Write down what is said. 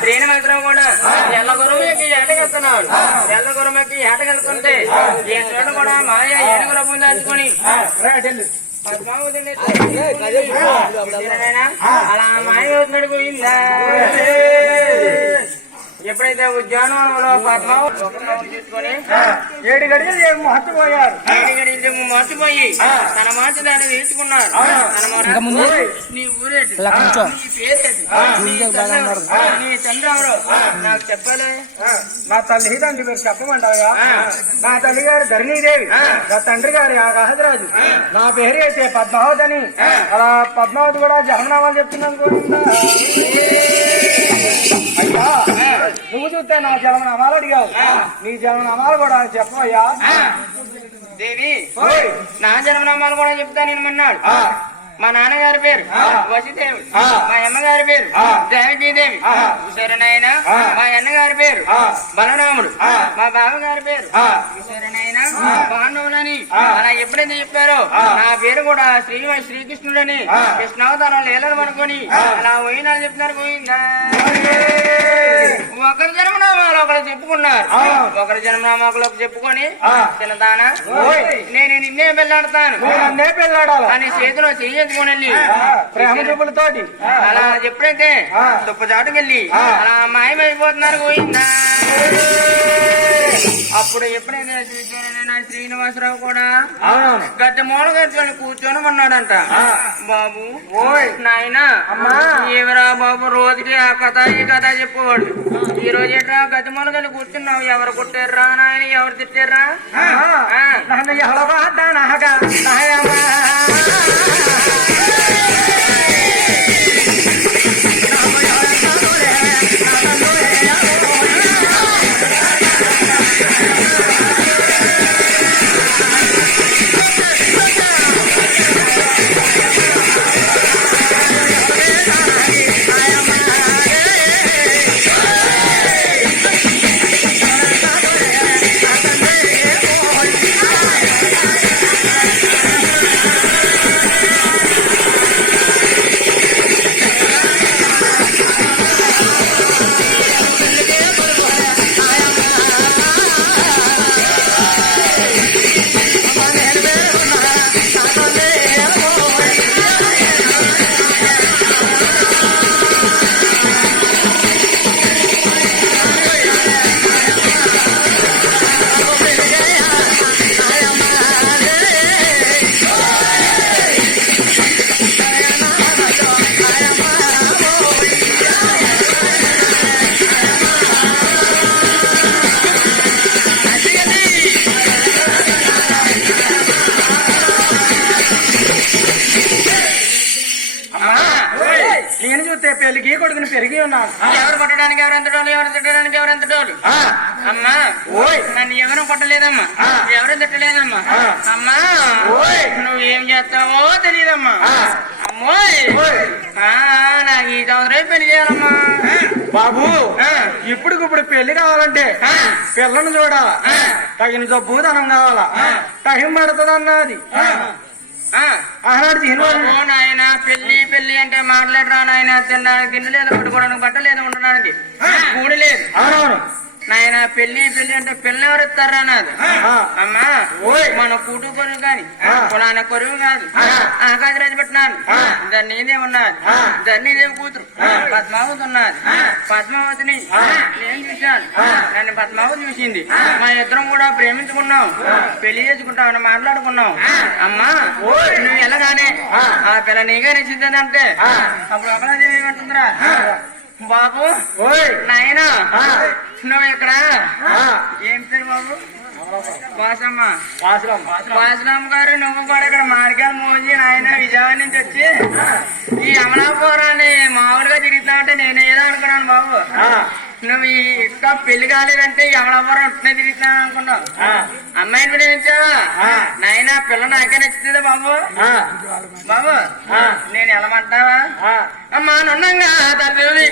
శ్రీనివాసరావు కూడా ఎల్లగురమకి ఏటకెళ్తున్నాడు. ఎల్లగురమకి ఏటకెళ్తుంటే ఈ చోట కూడా మాయ ఏనుగు రూపం దాచుకొని అలా మాయ అవుతున్నాడు పోయిందా. ఎప్పుడైతే ఉద్యానవనంలో పద్మావతి తీసుకొని 7 గడియలు మర్చిపోయారు. 7 గడియలు మర్చిపోయి తన మాట దాన్ని తీర్చుకున్నారు. నీ ఊరేటి, నీ పేరేటి, నీ చంద్రవరు నాకు చెప్పలే. నా తల్లి తండ్రి మీరు చెప్పమంటారా? నా తల్లి గారు ధరణీదేవి, నా తండ్రి గారి ఆకాశరాజు, నా పేరు అయితే పద్మావతి అని. అలా పద్మావతి కూడా జగన్నామాలు చెప్తున్నాను కూడా. అయ్యా నువ్వు చూస్తే నా జన్మనామాలు అడిగావు, నీ జన్మనామాలు కూడా చెప్పవయ్యా. దేవి నా జన్మనామాలు కూడా చెప్తా నేను అన్నాడు. మా నాన్నగారి పేరు వసిదేవి, మా అమ్మగారి పేరు దేవకీదేవి. చూసారనాయన మా అన్నగారి పేరు బలరాముడు, మా బావగారి పేరు చూసారనాయన పాండవులని. అలా ఎప్పుడైతే చెప్పారో నా పేరు కూడా శ్రీకృష్ణుడని కృష్ణావతారం లీలలు అనుకొని అలా పోయినాలు చెప్తున్నారు. పోయిందా ఒకరి జన్మనామాలు ఒకరు చెప్పుకున్నారు. ఒకరి జన్మనామాకులకు చెప్పుకొని తినదానా నేను నిన్నే పెళ్ళాడతాను అని చేతిలో చెయ్యెత్తుకొని ప్రేమ చూపులతోటి అలా ఎప్పుడైతే తుప్పచాటుకెళ్ళి అలా మాయమైపోతున్నారు. పోయిందా అప్పుడు ఎప్పుడైతే శ్రీనివాసరావు కూడా గడ్డ మూల గడ్డని కూర్చొని ఉన్నాడంట. బాబు నాయన ఏవరా బాబు రోజుకి ఆ కథ ఈ కథ చెప్పేవాడు. ఈ రోజు ఎట్రా గడ్డ మూల గడ్డ కూర్చున్నావు, ఎవరు కొట్టారా నాయన, ఎవరు తిట్టారా? నేను చూస్తే పెళ్లికి కొడుకుని పెరిగి ఉన్నాను. ఎవరు కొట్టడానికి ఎవరెంతటోళ్ళు, ఎవరు తిట్టడానికి ఎవరెంతటోళ్ళు. అమ్మా నన్ను ఎవరు కొట్టలేదమ్మా, ఎవరు తిట్టలేదమ్మా. అమ్మా నువ్వేం చేస్తావో తెలియదమ్మా. అమ్మోయ్ నాకు ఈ సంవత్సరం పెళ్లి చేయాలమ్మా. బాబు ఇప్పుడు పెళ్లి కావాలంటే పిల్లను చూడాలా, తగిన జబ్బు ధనం కావాలా, టైం పడుతుంది అన్నది ఆనాడు నాయన. పెళ్లి పెళ్లి అంటే మాట్లాడరా నాయన తినడానికి తిండి లేదు, పట్టుకోవడానికి బట్ట లేదు, ఉండడానికి కూడి లేదు. నాయన పెళ్లి పెళ్లి అంటే పిల్ల ఎవరు ఇస్తారా నాది అమ్మా మన కూటు కొరువు కాని కులాన కొరువు కాదు. ఆకాశరాజు పట్టినాను ధరణీదే ఉన్నది, ధరణీదేవి కూతురు పద్మావతి ఉన్నది. పద్మావతిని నేను చూశాను, నన్ను పద్మావతి చూసింది. మా ఇద్దరం కూడా ప్రేమించుకున్నాం, పెళ్లి చేసుకుంటామని మాట్లాడుకున్నాం. అమ్మా నువ్వు ఎలాగానే ఆ పిల్ల నీగా నచ్చిందంటే అప్పుడు అమలాదేవి ఏమంటుందిరా, బాబు నాయనా నువ్వు ఇక్కడ ఏం పేరు బాబు? వాసమ్మ. వాసలమ్మ గారు నువ్వు కూడా ఇక్కడ మార్గాలు మోసి నాయన విజయవాడ నుంచి వచ్చి ఈ అమలాపురాన్ని మామూలుగా తిరుగుతావంటే నేను ఏదో అనుకున్నాను బాబు. నువ్వు ఇంకా పెళ్లి కాలేదంటే ఈ అమలాపురం ఉంటనే తిరుగుతాను అనుకున్నావు. అమ్మాయిని ప్రేమించావా నాయన? పిల్ల నాకే నచ్చుతుందా బాబు? బాబు నేను వెళ్ళమంటావా? అమ్మా నున్నంగా తల్లి